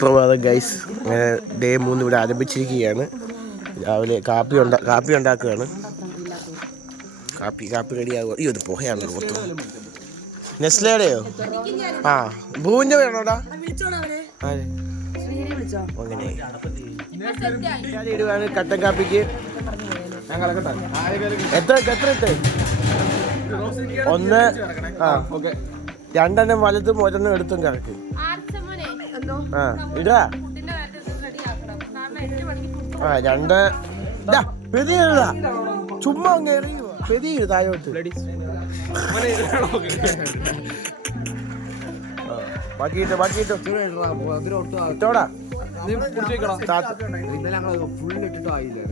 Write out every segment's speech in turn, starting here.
പ്രഭാതം ഗൈസ്, അങ്ങനെ ഡേ 3 ഇവിടെ ആരംഭിച്ചിരിക്കുകയാണ്. രാവിലെ കാപ്പി ഉണ്ടാക്കുകയാണ്. കാപ്പി റെഡിയാകുക. അയ്യോ ഇത് പുകയാണല്ലോ മൊത്തം. നെസ്ലയുടെയോ? ആ ഭൂവിൻ്റെ വേണോടാ? അങ്ങനെ ഇടുവാണ് കട്ടൻ കാപ്പിക്ക്. എത്ര ഇട്ട്? 1. ആ 2 വലത്തും 1 എടുത്തും കറക്ക്. ആ ഇടാ. 2 പെരിയിടാ. ചുമ്മാ പെരിയിട് താഴോട്ട്. ബാക്കിയിട്ടോടാ.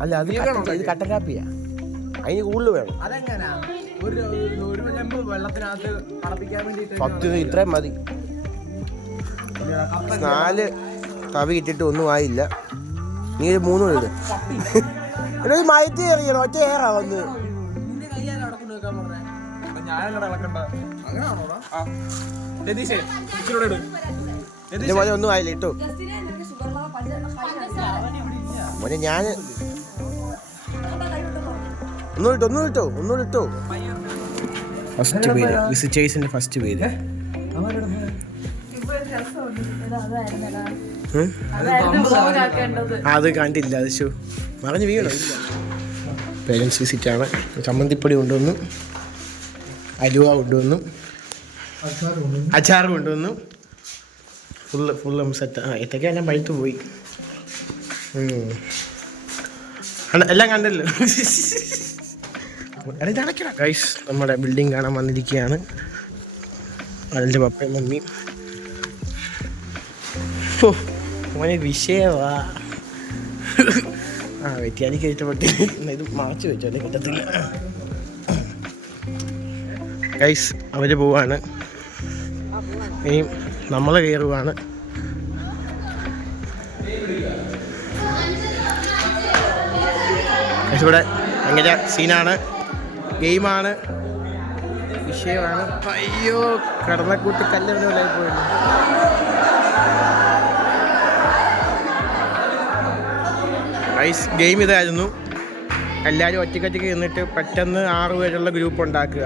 അല്ല അത് ഇത് കട്ടൻ കാപ്പിയാ, അതിന് കൂടുതൽ വേണം. 10 ഇത്രയും മതി. 4 തവി ഇട്ടിട്ട് ഒന്നും ആയില്ല. നീ 3 ഇട്. ഇവിടെ മയത്തി എറിയണം. ഒറ്റ ഏറാ വന്ന്. ഇതുപോലെ ഒന്നും ആയില്ല. ഇട്ടോ മോനെ, ഞാൻ ഒന്നുകൂടി ഇട്ടോ. ഫസ്റ്റ് പേര്, വിസിറ്റേഴ്സിന്റെ ഫസ്റ്റ് പേര്. അത് കണ്ടില്ല. അത് ഷോ മറിഞ്ഞ് വീണോ? പേരൻസ് വിസിറ്റാണ്. ചമ്മന്തിപ്പൊടി കൊണ്ടുവന്നു, അലുവ കൊണ്ടുവന്നു, അച്ചാർ കൊണ്ടുവന്നു. Full set. ഇതൊക്കെ എല്ലാം പഴുത്തു പോയി. എല്ലാം കണ്ടല്ലോ. ഗൈസ്, നമ്മുടെ ബിൽഡിംഗ് കാണാൻ വന്നിരിക്കുകയാണ്. അതിൻ്റെ പപ്പയും മമ്മിയും. മോനെ വിഷയവാ. വ്യത്യാനിക്ക് ഇഷ്ടപ്പെട്ടില്ല. ഇത് മാച്ച് വെച്ചോ, അല്ലെ കിട്ടത്തില്ല. ഗൈസ് അവര് പോവാണ്. ഇനിയും നമ്മൾ കയറുവാണ്. ഇവിടെ ഭയങ്കര സീനാണ്, ഗെയിമാണ്, വിഷയമാണ്. അയ്യോ കടന്നക്കൂട്ട് കല്ലെറിഞ്ഞ പോയി. ഐസ് ഗെയിം ഇതായിരുന്നു. എല്ലാവരും ഒറ്റയ്ക്കൊറ്റയ്ക്ക് നിന്നിട്ട് പെട്ടെന്ന് 6 പേരുള്ള ഗ്രൂപ്പ് ഉണ്ടാക്കുക.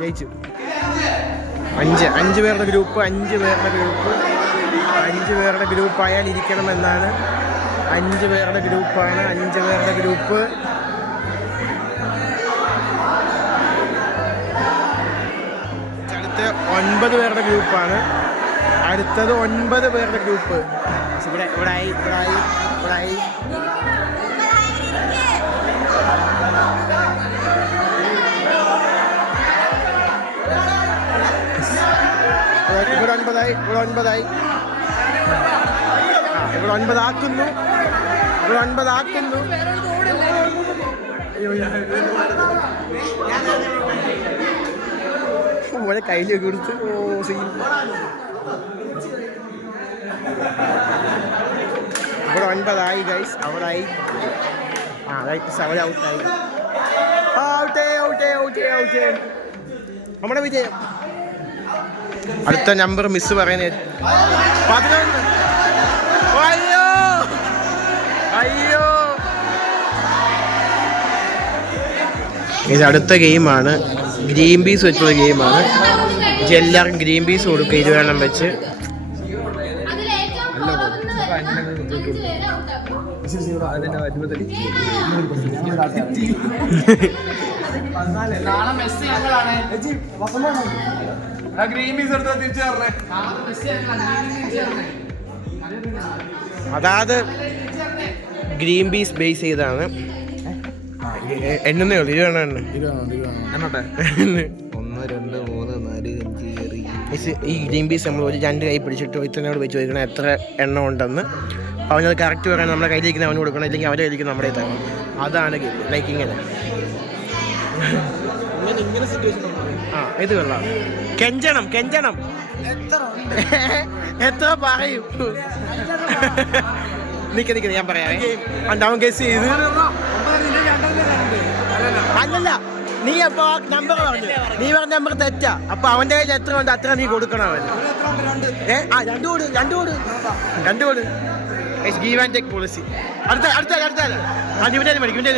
ജയിച്ചു. 5 പേരുടെ ഗ്രൂപ്പ് 5 പേരുടെ ഗ്രൂപ്പായാൽ ഇരിക്കണമെന്നാണ്. 5 പേരുടെ ഗ്രൂപ്പാണ്. 5 പേരുടെ ഗ്രൂപ്പ്. അടുത്ത് 9 പേരുടെ ഗ്രൂപ്പാണ്. അടുത്തത് 9 പേരുടെ ഗ്രൂപ്പ്. ഇവിടെ ആയി. ഇവിടെ 9 ആക്കുന്നു. മോനെ കയ്യിലേക്ക് കൊടുത്ത്. സീൻ. ഇവിടെ 9 ആയി ഗൈസ്. അവിടെ ഔട്ടായി. നമ്മുടെ വിജയം. അടുത്ത നമ്പർ മിസ് പറയുന്നത് 11. അയ്യോ ഇത് അടുത്ത ഗെയിമാണ്. ഗ്രീൻ പീസ് വെച്ചുള്ള ഗെയിമാണ്. എല്ലാവർക്കും ഗ്രീൻ പീസ് കൊടുക്കുക 20 എണ്ണം വെച്ച്. അതായത് ഗ്രീൻ പീസ് ബേസ് ചെയ്താണ്. എണ്ണുന്നേ ഉള്ളൂ. 20 എണ്ണം. 1 2 3 4 5 ഈ ഗ്രീൻ പീസ് നമ്മൾ 2 കൈ പിടിച്ചിട്ട് ഇത്രയോട് വെച്ച് ചോദിക്കണം എത്ര എണ്ണം ഉണ്ടെന്ന്. അവനത് കറക്റ്റ് പറയാൻ നമ്മുടെ കയ്യിലിരിക്കുന്ന അവന് കൊടുക്കണം, ഇല്ലെങ്കിൽ അവരെ കയ്യിലിരിക്കുന്ന നമ്മുടെ തരണം. അതാണ് ലൈക്ക് ഇങ്ങനെ. ഇത് കൊള്ളാം. കെഞ്ചണം എത്ര പറയും. നിക്ക് ഞാൻ പറയാം. അവൻ ഗസ് ചെയ്ത് അല്ലല്ല, നീ അപ്പൊ നമ്പർ പറഞ്ഞു, നീ പറഞ്ഞ നമ്പർ തെറ്റാ. അപ്പൊ അവന്റെ കയ്യിൽ എത്ര ഉണ്ട് അത്ര നീ കൊടുക്കണം അവന്. രണ്ടു കോട് ഗീവ് ആൻഡ് ടേക്ക് പോളിസി. അടുത്ത ഇവന്റെ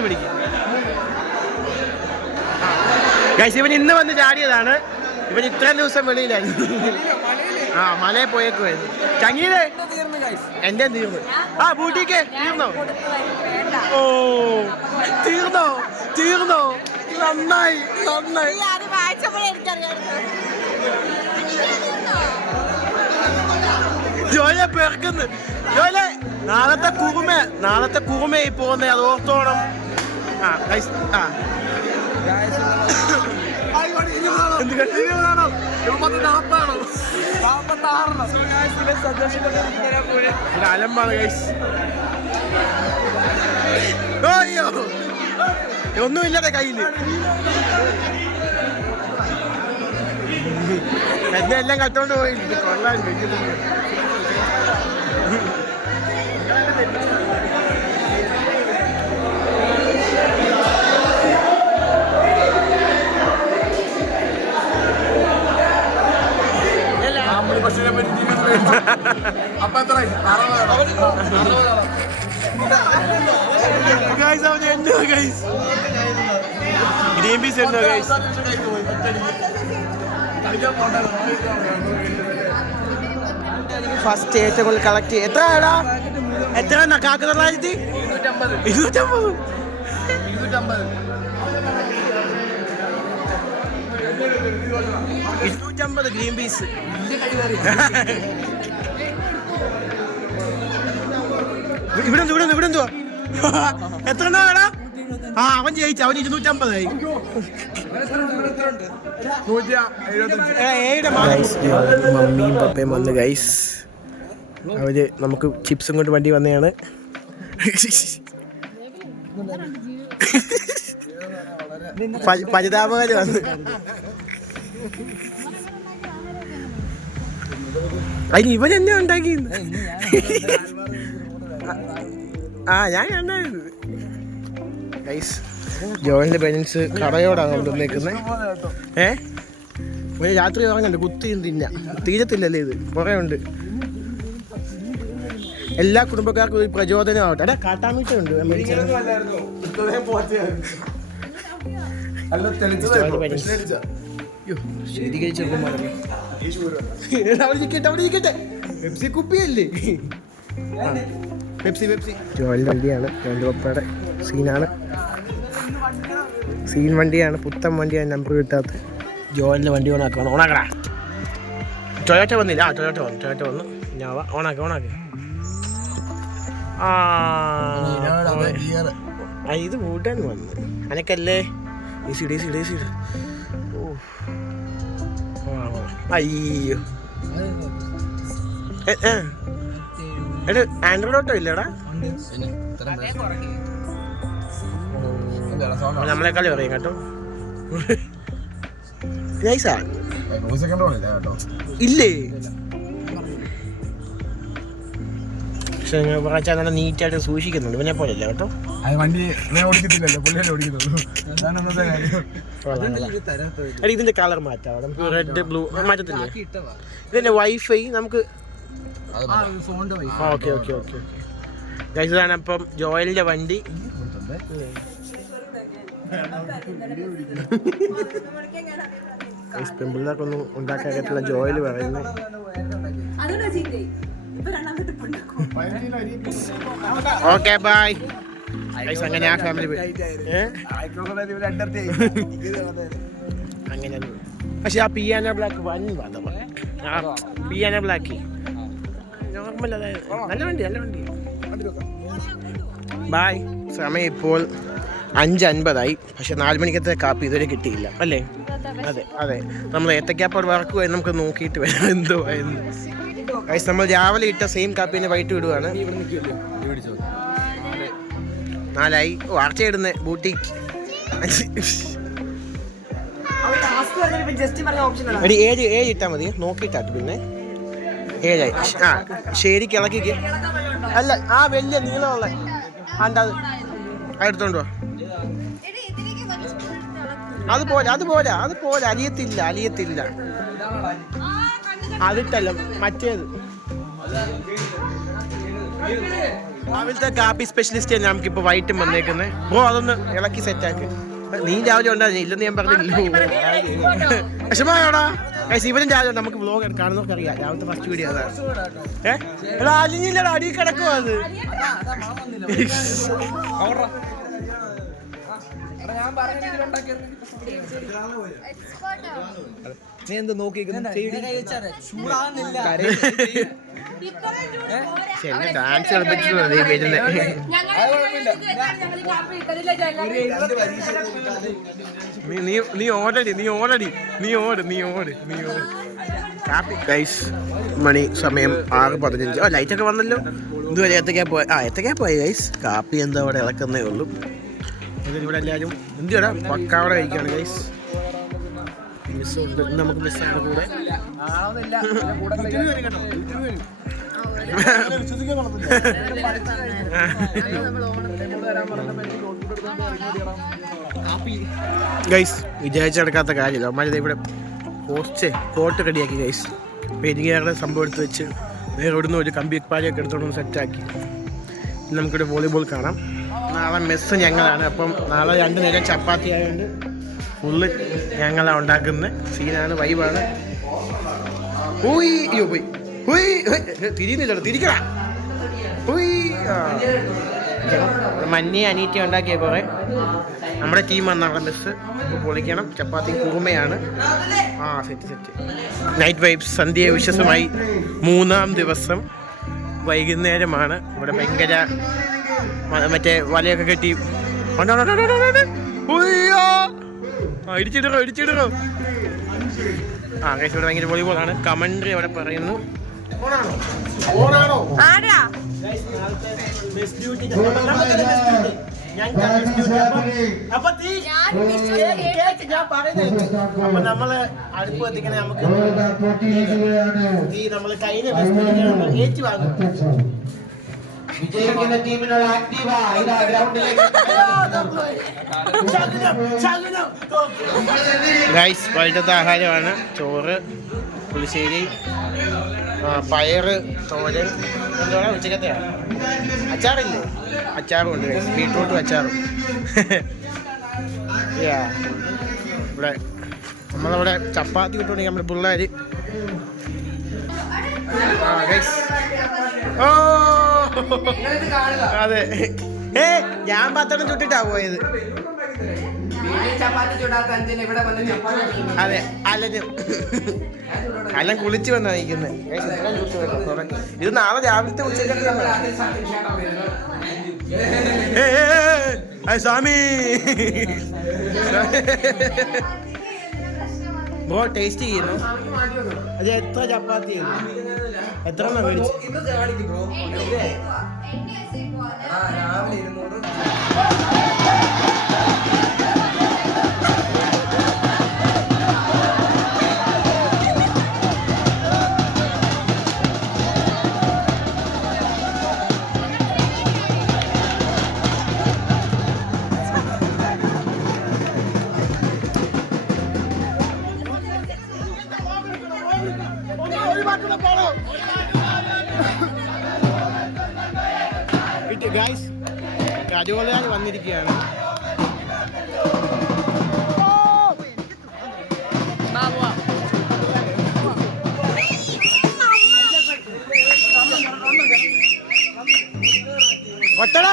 പിടിക്കും. ഗൈസ് ഇവൻ ഇന്ന് വന്ന് ചാടിയതാണ്. ഇവൻ ഇത്രയും ദിവസം വെളിയിലായിരുന്നു. മലയെ പോയേക്കുമായിരുന്നു. ചങ്ങീലേ എന്റെ തീർന്നു. ബൂട്ടിക്ക് തീർന്നോ നന്നായി. ജോലെ പേർക്കുന്നു. ജോലെ നാളത്തെ കുറുമയായി പോകുന്നേ, അത് ഓർത്തോണം. അലമ്പാണ് ഗൈസ്. അയ്യോ ഒന്നുമില്ലാതെ കയ്യില് എല്ലാം കട്ടോണ്ട് പോയില്ല. കൊള്ളാൻ ഗ്രീൻ പീസ് ഉണ്ടോ ഗൈസ്? ഫസ്റ്റ് ഏറ്റവും കൂടുതൽ കളക്ട് ചെയ്യും. എത്ര കാക്ക 250 ഗ്രീൻ പീസ്. ഇവിടെ എന്തുവാ? എത്ര എണ്ണാടാ? അവൻ ജയിച്ചു. അവൻ 250ആയി. മമ്മിയും പപ്പയും വന്ന് ഗൈസ്. അവര് നമുക്ക് ചിപ്സും കൊണ്ട് വണ്ടി വന്നതാണ്. പരിതാപകര് വന്ന്. അതിന് ഇവൻ എന്നെ ഉണ്ടാക്കി. ഞാൻ കണ്ടായിരുന്നു ഗൈസ്. ജോയിന്റെ പേരൻസ് കടയോടാണ് കൊണ്ടുവന്നേക്കുന്നത്. ഒരു രാത്രി ഉറങ്ങണ്ട്, കുത്തിയും തീരത്തില്ലല്ലേ ഇത്. കുറേ ഉണ്ട്. എല്ലാ കുടുംബക്കാർക്കും ഒരു പ്രചോദനമാവട്ടെ. അതെ കാട്ടാമീറ്റ ഉണ്ട്. പെപ്സി കുപ്പിയല്ലേ? പെപ്സി ജോയിന്റെ വണ്ടിയാണ്. ജോയിന്റെ പപ്പയുടെ സീൻ വണ്ടിയാണ്. പുത്തൻ വണ്ടിയാണ്. നമ്പർ കിട്ടാത്ത ജോയിന്റെ വണ്ടി ഓണാക്കടാ. ടൊയോട്ട വന്നില്ല. ടൊയോട്ട വന്നു. ഓണാക്കി. ഇത് കൂട്ടാൻ വന്നു അനക്കല്ലേ. അയ്യോ ആൻഡ്രോയിഡ് ഓട്ടോ ഇല്ലടാ? നമ്മളെക്കാളി പറയും കേട്ടോ. നൈസാ ഇല്ലേ? പക്ഷെ നല്ല നീറ്റായിട്ട് സൂക്ഷിക്കുന്നുണ്ട്. ഇവനെ പോലെ അല്ല കേട്ടോ. ഇതിന്റെ കളർ മാറ്റാം. നമുക്ക് റെഡ് ബ്ലൂ മാറ്റത്തില്ലേ? ഇതിന്റെ വൈഫൈ നമുക്ക് ഓക്കെ. ഇതാണ് അപ്പം ജോയലിന്റെ വണ്ടി. പെമ്പിള്ളേർക്കൊന്നും ഉണ്ടാക്കാനുള്ള ജോയൽ പറയുന്നത്. Okay bye. അങ്ങനെ ആ ഫാമിലി അങ്ങനെ. പക്ഷെ ആ piano black piano black normal. അതായത് നല്ല വണ്ടി. ബായ്. സമയം ഇപ്പോൾ 5:50 പക്ഷെ 4 മണിക്കത്തെ കാപ്പി ഇതുവരെ കിട്ടിയില്ല അല്ലേ? അതെ നമ്മൾ ഏത്തക്കാപ്പാട് വറക്കുവായി. നമുക്ക് നോക്കിയിട്ട് വരാം എന്തോ ആയിരുന്നു. നമ്മൾ രാവിലെ ഇട്ട സെയിം കാപ്പിനെ വൈകിട്ട് വിടുവാണ്. 4 ആർച്ച ഇടുന്നേ ബൂട്ടി. ഒരു 7 ഇട്ടാൽ മതി. നോക്കിയിട്ടാട്ട് പിന്നെ 7 ശരി. കിളക്കിക്ക് അല്ല ആ വലിയ നീളമുള്ള അത് എടുത്തോണ്ട് പോ. അതുപോലെ അലിയത്തില്ല അതിട്ടല്ല മറ്റേത്. രാവിലത്തെ കാപ്പി സ്പെഷ്യലിസ്റ്റ് നമുക്കിപ്പോൾ വൈകിട്ടും വന്നേക്കുന്നത്. ബ്രോ അതൊന്ന് ഇളക്കി സെറ്റാക്ക്. നീ രാവിലെ ഉണ്ടായിരുന്നു, ഇല്ലെന്ന് ഞാൻ പറഞ്ഞില്ലല്ലോ. വിഷമമായോടാ ഇവരും രാവിലെ നമുക്ക് വ്ലോഗ് കാണുന്നവർക്ക് അറിയാം. രാവിലത്തെ ഫസ്റ്റ് വീഡിയോ അതാണ്. എടാ അലിഞ്ഞില്ലടാ, അടി കിടക്കും അത്. നീ എന്ത് നോക്കി ഡാൻസ് കളിപ്പിച്ചിട്ടുണ്ട് നീ ഓട്. ഗൈസ് മണി സമയം 6:15. ലൈറ്റൊക്കെ വന്നല്ലോ. ഇതുവരെ എത്തക്കാ പോയി ഗൈസ്. കാപ്പി എന്താ അവിടെ ഇളക്കുന്നേ ഉള്ളൂ. ഇവിടെ എല്ലാവരും എന്തിടാ പക്കാവടെ കഴിക്കുകയാണ് ഗൈസ്. മിസ്സുണ്ട്, നമുക്ക് മിസ്സാണ് കൂടെ. ഗൈസ് വിചാരിച്ചെടുക്കാത്ത കാര്യമില്ല. അമ്മാരി ഇവിടെ കോട്ട് റെഡിയാക്കി ഗൈസ്. പെരിയാറുടെ സംഭവം എടുത്ത് വെച്ച് വേറെ ഇവിടുന്ന് ഒരു കമ്പി പാലിയൊക്കെ എടുത്തോണ്ട് സെറ്റാക്കി. നമുക്കിവിടെ വോളിബോൾ കാണാം. നാളെ മെസ്സ് ഞങ്ങളാണ്. അപ്പം നാളെ 2 നേരം ചപ്പാത്തി ആയതുകൊണ്ട് ഫുള്ള് ഞങ്ങളാണ് ഉണ്ടാക്കുന്നത്. സീനാണ്, വൈബാണ്. തിരിക്കടാ. മഞ്ഞ അനീറ്റി ഉണ്ടാക്കിയ കുറെ നമ്മുടെ ടീം വന്നാണ് മെസ്സ്. പൊളിക്കണം. ചപ്പാത്തി കുറുമയാണ്. Set night vibes. സന്ധ്യ വിശ്വസമായി 3-ാം ദിവസം വൈകുന്നേരമാണ്. ഇവിടെ ഭയങ്കര മറ്റേ വലയൊക്കെ കെട്ടി ഇടിച്ചിടറോ. ഇവിടെ ഭയങ്കര വോളിബോളാണ്. കമന്ററി അവിടെ പറയുന്നു. അപ്പൊ നമ്മള് അടുപ്പ് എത്തിക്കണേ. നമുക്ക് നമ്മള് കയ്യില് ഏറ്റി വാങ്ങും. വിജയിക്കുന്ന ടീമിനുള്ള ആക്റ്റീവ ഇതാ ഗ്രൗണ്ടിലേക്ക്. ഗൈസ് വൈകിട്ടത്തെ ആഹാരമാണ് ചോറ്, പുളിശ്ശേരി, പയറ് തോരൻ. എന്താണ് ഉച്ചക്കത്തെ അച്ചാറില്ലേ? അച്ചാറും ഉണ്ട് ഗൈസ്. ബീട്രൂട്ടും അച്ചാറും. ഇവിടെ നമ്മളവിടെ ചപ്പാത്തി കിട്ടുകയാണെങ്കിൽ നമ്മുടെ പിള്ളേർ അതെ. ഞാൻ 10 ചുട്ടിട്ടാ പോയത്. അതെ അല്ലം കുളിച്ച് വന്നാ നിൽക്കുന്നത്. ഇത് നാളെ രാവിലത്തെ ഉച്ചയ്ക്ക് സ്വാമി. ബ്രോ ടേസ്റ്റ് ചെയ്യുന്നു. അത് എത്ര ചപ്പാത്തി എത്ര മേടിച്ചു? ഗൈസ് രാജഗോപാൽ വന്നിരിക്കുകയാണ്. കൊട്ടടാ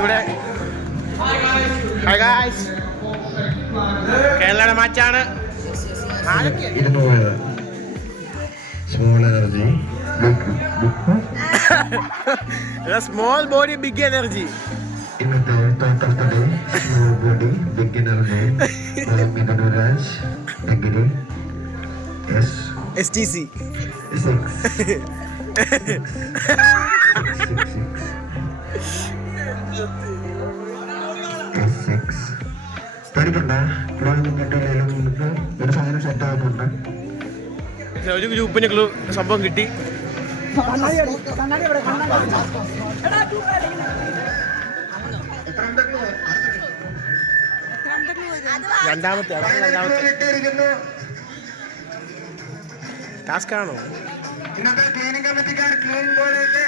ഇവിടെ കേരളയുടെ മാച്ചാണ്. Small energy small body big energy. ഇന്നത്തെ total today small body big energy Mithunraj degree STC 6 പേടിക്കണ്ട. ഒരു സാധനം സെറ്റ് ആകുന്നുണ്ട്. ഒരു ഗ്രൂപ്പിന് സംഭവം കിട്ടി. രണ്ടാമത്തെ ടാസ്ക് ആണോ? ഇന്നത്തെ ക്ലീനിങ് കമ്മിറ്റിക്കാർ ക്ലീൻ പോലെയല്ലേ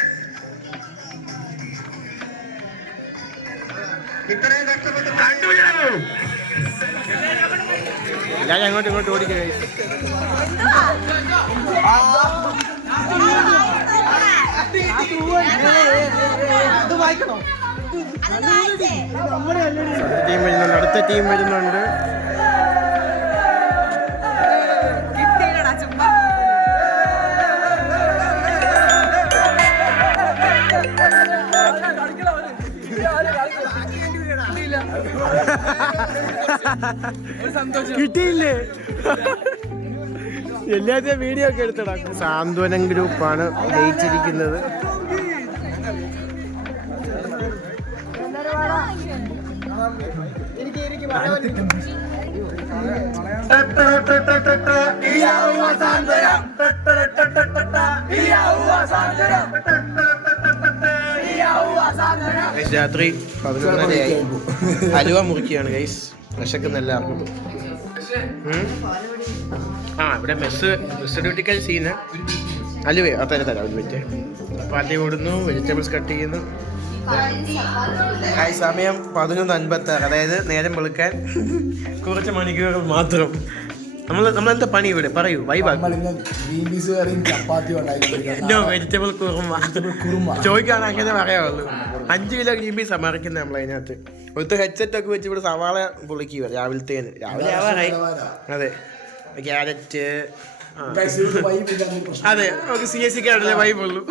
ഇത്രയും കഷ്ടപ്പെട്ട് ഞാൻ അങ്ങോട്ട് ഇങ്ങോട്ട് ഓടിക്കുക. ടീം വരുന്നുണ്ട്, അടുത്ത ടീം വരുന്നുണ്ട്. കിട്ടിയില്ലേ? എല്ലാത്തിനും വീഡിയോ ഒക്കെ എടുത്തടാ. സാന്ത്വനം ഗ്രൂപ്പാണ് ജയിച്ചിരിക്കുന്നത്. രാത്രി 11:30 ഹലുവ മുറിക്കുകയാണ് ഗൈസ്. വിശക്കുന്ന എല്ലാവർക്കും. ഇവിടെ മെസ്സ് ഡ്യൂട്ടിക്കൽ സീന് അലുവേ അത്തരം തരാം ഒരു മിനിറ്റ്. ചപ്പാത്തി ഓടുന്നു, വെജിറ്റബിൾസ് കട്ട് ചെയ്യുന്നു. സമയം 11:56. അതായത് നേരം വെളുക്കാൻ കുറച്ച് മണിക്കൂറുകൾ മാത്രം. നമ്മളെന്താ പണി ഇവിടെ പറയൂ. വെജിറ്റബിൾ കുറുമ ചോദിക്കാണ് അങ്ങനെ പറയാവുള്ളൂ. 5 കിലോ ഗ്രീൻ പീസാ മറിക്കുന്നത് നമ്മളതിനകത്ത്. ഒരു ഹെഡ്സെറ്റ് ഒക്കെ വെച്ച് ഇവിടെ സവാള പൊളിക്കുക രാവിലെ ആവാറായി. അതെ, ക്യാരറ്റ്. അതെ, നമുക്ക് CSC കാർഡിലെ വൈബുള്ളൂ.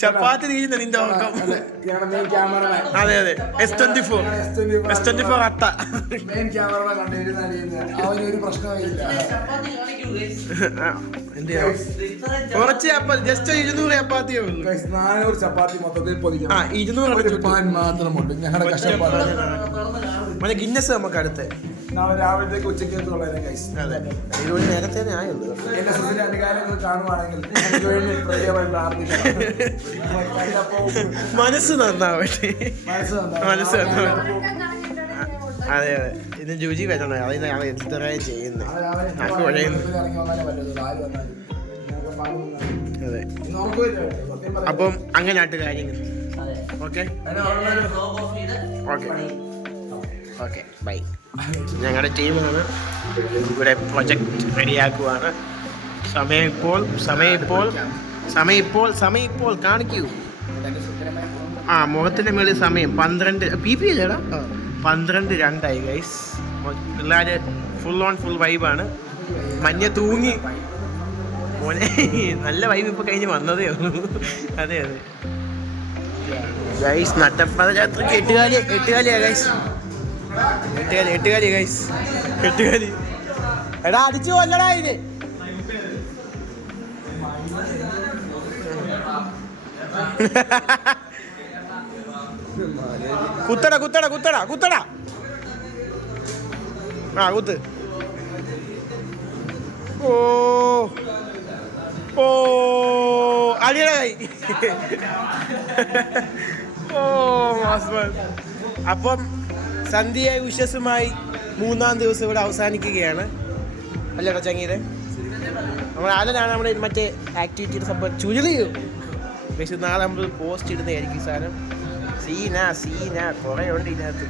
ചപ്പാത്തി തീരുന്ന നിന്റെ ഉറക്കം. അതെ അതെ, S24 അട്ട. കുറച്ച് ചപ്പാത്തി, ജസ്റ്റ് 200 ചപ്പാത്തിയേ ഉള്ളൂ. 400 ചപ്പാത്തി മൊത്തത്തിൽ 200 മാത്രമുണ്ട് ഞങ്ങളുടെ കഷ്ടപ്പാട്. ഗിന്നസ് നമുക്ക് അടുത്ത് രാവിലത്തേക്ക് ഉച്ചയ്ക്ക് നേരത്തെ ആയുള്ളൂ. അധികാരങ്ങൾ കാണുവാണെങ്കിൽ മനസ്സ് നന്നാവട്ടെ. അതെ അതെ, ഇത് രുചി വരണം. അതിന് എത്ര ചെയ്യുന്നത്. അതെ, അപ്പം അങ്ങനെ ആട്ട് കാര്യങ്ങൾ. Okay okay okay bye. ഞങ്ങളുടെ ടീമാണ് ഇവിടെ പ്രൊജക്റ്റ് റെഡിയാക്കുവാണ്. സമയം ഇപ്പോൾ കാണിക്കൂ. മുഖത്തിൻ്റെ മേളിൽ സമയം 12 PP അല്ലേടാ. 12:02 ഗൈസ്. പിള്ളേർ ഫുൾ വൈബാണ്. മഞ്ഞ തൂങ്ങി മോനെ. നല്ല വൈബ് ഇപ്പോൾ കഴിഞ്ഞ് വന്നതേ ഉള്ളൂ. അതെ അതെ ഗൈസ്. നട്ടപ്പദയാത്രയ്ക്ക് എട്ടുകാലിയാ ഗൈസ്. എട്ടുകാലി ഗൈസ്. എടാ അടിച്ചു കൊല്ലടാ ഇത്. കുത്തട കുത്ത്. ഓ അടിയട കൈ. അപ്പം സന്ധ്യയായി ഉഷസുമായി 3-ാം ദിവസം ഇവിടെ അവസാനിക്കുകയാണ്. അല്ലേടാ ചങ്ങീരെ? നമ്മൾ ആദ്യമാണ് നമ്മുടെ മറ്റേ ആക്ടിവിറ്റിയുടെ സംഭവം ചുരുളിയോ. പക്ഷെ നാളെ നമ്മൾ പോസ്റ്റ് ഇടുന്നതായിരിക്കും സാധനം. സീന കുറേ ഉണ്ട് ഇതിനകത്ത്.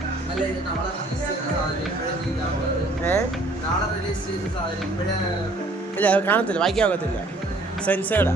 ഇല്ല, അത് കാണത്തില്ല, വായിക്കാകത്തില്ല. സെൻസേർഡാ